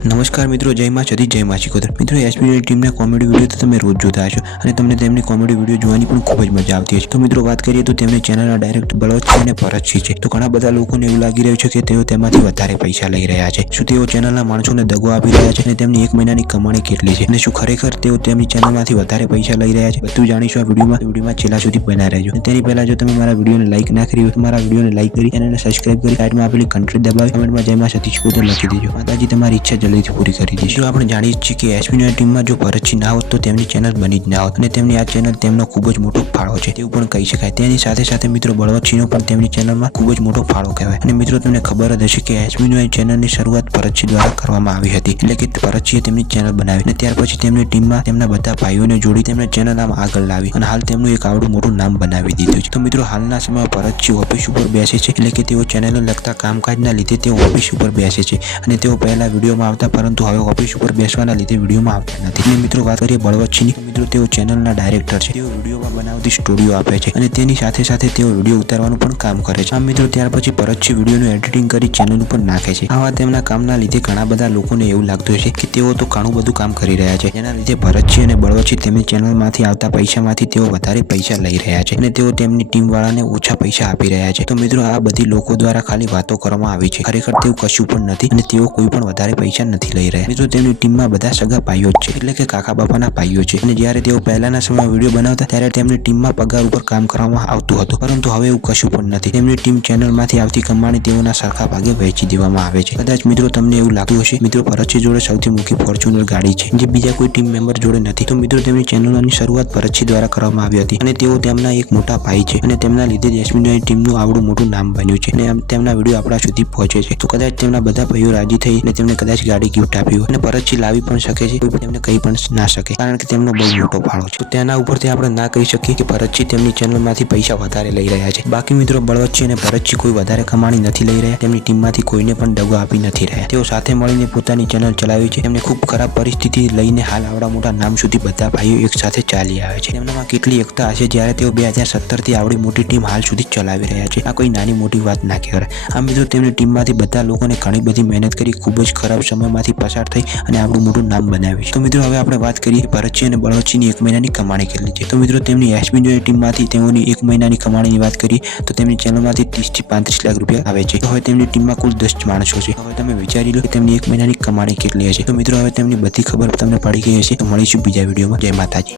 નમસ્કાર મિત્રો, જય માં સતી, જય માં શિકોતર. મિત્રો, એસપીની ટીમના કોમેડી વિડીયો તો તમે રોજ જોતા હશો અને તમને તેમની કોમેડી વિડીયો જોવાની પણ ખૂબ જ મજા આવતી હશે. તો મિત્રો, વાત કરીએ તો તેમની ચેનલના ડાયરેક્ટર બળવંતસિંહ અને ભરતસિંહ છે. તો ઘણા બધા લોકોને એવું લાગી રહ્યું છે કે તેઓ તેમાંથી વધારે પૈસા લઈ રહ્યા છે. શું તેઓ ચેનલના માણસોને દગો આપી રહ્યા છે અને તેમની એક મહિનાની કમાણી કેટલી છે અને શું ખરેખર તેઓ તેમની ચેનલમાંથી વધારે પૈસા લઈ રહ્યા છે? બધું જાણીશું આ વિડીયોમાં છેલ્લા સુધી બના રહેજો. અને તેની પહેલા જો તમે મારા વિડીયોને લાઈક ના કરી હોય તો મારા વિડીયોને લાઈક કરી અને સબસ્ક્રાઇબ કરી સાઈડમાં આપેલી ઘંટડી દબાવી કમેન્ટમાં જય માં સતી શિકોતર લખી દેજો. માતાજી તમારી ઈચ્છા જલ્દીથી પૂરી કરી દેશે. જો આપણે જાણીએ છીએ કે એસપીની ટીમમાં જો ભરતસિંહ ના હોત તો તેમની ચેનલ બની જ ના હોત અને તેમની આ ચેનલ તેમનો ખૂબ જ મોટો ફાળો છે તેવું પણ કહી શકાય. તેની સાથે સાથે મિત્રો બળવંતસિંહનો પણ તેમની ચેનલમાં ખૂબ જ મોટો ફાળો કહેવાય. અને મિત્રો, તમને ખબર જ હશે કે એસપીની ચેનલની શરૂઆત ભરતસિંહ દ્વારા કરવામાં આવી હતી. એટલે કે ભરતસિંહે તેમની ચેનલ બનાવી અને ત્યાર પછી તેમની ટીમમાં તેમના બધા ભાઈઓને જોડી તેમને ચેનલ નામ આગળ લાવી અને હાલ તેમનું એક આવડું મોટું નામ બનાવી દીધું છે. તો મિત્રો, હાલના સમયમાં ભરતસિંહ ઓફિસ ઉપર બેસે છે એટલે કે તેઓ ચેનલને લગતા કામકાજના લીધે તેઓ ઓફિસ ઉપર બેસે છે અને તેઓ પહેલા વિડીયોમાં આવતા પરંતુ હવે ઓફિસ ઉપર બેસવાના લીધે વિડીયોમાં આવતા નથી. અને મિત્રો, વાત કરીએ બળવંતસિંહની, મિત્રો તેઓ ચેનલના ડાયરેક્ટર છે. તેઓ વિડીયોમાં બનાવતી સ્ટોરીઓ આપે છે અને તેની સાથે સાથે તેઓ વિડીયો ઉતારવાનું પણ કામ કરે છે. આમ મિત્રો, ત્યાર પછી ભરતસિંહ વિડીયોનું એડિટિંગ કરી ચેનલ ઉપર નાખે છે. આવા તેમના કામના લીધે ઘણા બધા લોકોને એવું લાગતું છે કે તેઓ તો ઘણું બધું કામ કરી રહ્યા છે, જેના લીધે ભરતસિંહ અને બળવંતસિંહ તેમની ચેનલમાંથી આવતા પૈસામાંથી તેઓ વધારે પૈસા લઈ રહ્યા છે અને તેઓ તેમની ટીમ વાળાને ઓછા પૈસા આપી રહ્યા છે. તો મિત્રો, આ બધી લોકો દ્વારા ખાલી વાતો કરવામાં આવી છે. ખરેખર તેવું કશું પણ નથી અને તેઓ કોઈ પણ વધારે પૈસા નથી લઈ રહ્યા. મિત્રો, તેમની ટીમમાં બધા સગા ભાઈઓ જ છે એટલે કે કાકા બાપાના ભાઈઓ છે અને જ્યારે તેઓ પહેલાના સમયમાં વિડીયો બનાવતા ત્યારે તેમની ટીમમાં પગાર ઉપર કામ કરવામાં આવતું હતું, પરંતુ હવે એવું કશું પણ નથી. તેમની ટીમ ચેનલમાંથી આવતી કમાણી તેઓના સરખા ભાગે વહેંચી દેવામાં આવે છે. કદાચ મિત્રો તમને એવું લાગતું હશે, મિત્રો ભરતસિંહ જોડે સૌથી મોટી ફોર્ચ્યુનર ગાડી છે જે બીજા કોઈ ટીમ મેમ્બર જોડે નથી. તો મિત્રો, તેમની ચેનલની શરૂઆત ભરતસિંહ દ્વારા કરવામાં આવી હતી અને તેઓ તેમના એક મોટા ભાઈ છે અને તેમના લીધે જ એસપીની ટીમનું આવડું મોટું નામ બન્યું છે અને તેમના વિડીયો આપણા સુધી પહોંચે છે. તો કદાચ તેમના બધા ભાઈઓ રાજી થઈ અને તેમને કદાચ ગાડી ગિફ્ટ આપી અને ભરતસિંહ લાવી પણ શકે છે, કોઈ તેમને કહી પણ ના શકે કારણ કે તેમનો બહુ મોટો ફાળો છે. તો તેના ઉપરથી આપણે ના કહી શકીએ કે ભરતસિંહ તેમની ચેનલમાંથી પૈસા વધારે લઈ રહ્યા છે. બાકી મિત્રો, બળવંતસિંહ અને ભરતસિંહ કોઈ વધારે કમાણી નથી લઈ રહ્યા. તેમની ટીમમાંથી કોઈને પણ દગો આપી નથી રહ્યા. તેઓ સાથે મળીને પોતાની ચેનલ ચલાવી છે. તેમને ખૂબ ખરાબ પરિસ્થિતિ લઈને હાલ આવડા મોટા નામ સુધી બધા ભાઈઓ એક સાથે ચાલી આવે છે. તેમનામાં કેટલી એકતા હશે જ્યારે તેઓ 2017થી આવડી મોટી ટીમ હાલ સુધી ચલાવી રહ્યા છે. આ કોઈ નાની મોટી વાત ના કહેવાય. આ મિત્રો, તેમની ટીમમાંથી બધા લોકોને ઘણી બધી મહેનત કરી ખૂબ જ ખરાબ સમયમાંથી પસાર થઈ અને આવડું મોટું નામ બનાવ્યું છે. તો મિત્રો, હવે આપણે વાત કરીએ ભરતસિંહ અને બળવંતસિંહની એક મહિનાની કમાણી કેટલી છે. તો મિત્રો, તેમની એસપીની ટીમમાંથી તેઓની એક મહિનાની કમાણીની વાત કરીએ તો તેમની ચેનલમાંથી 30 થી 35 લાખ રૂપિયા આવે છે. તો હવે તેમની ટીમમાં કુલ 10 માણસો છે. હવે તમે વિચારી લો કે તેમની એક મહિનાની કમાણી કેટલી હશે. તો મિત્રો, હવે તેમની બધી ખબર તમને પડી ગઈ હશે. તો મળીશું બીજા વિડીયોમાં. જય માતાજી.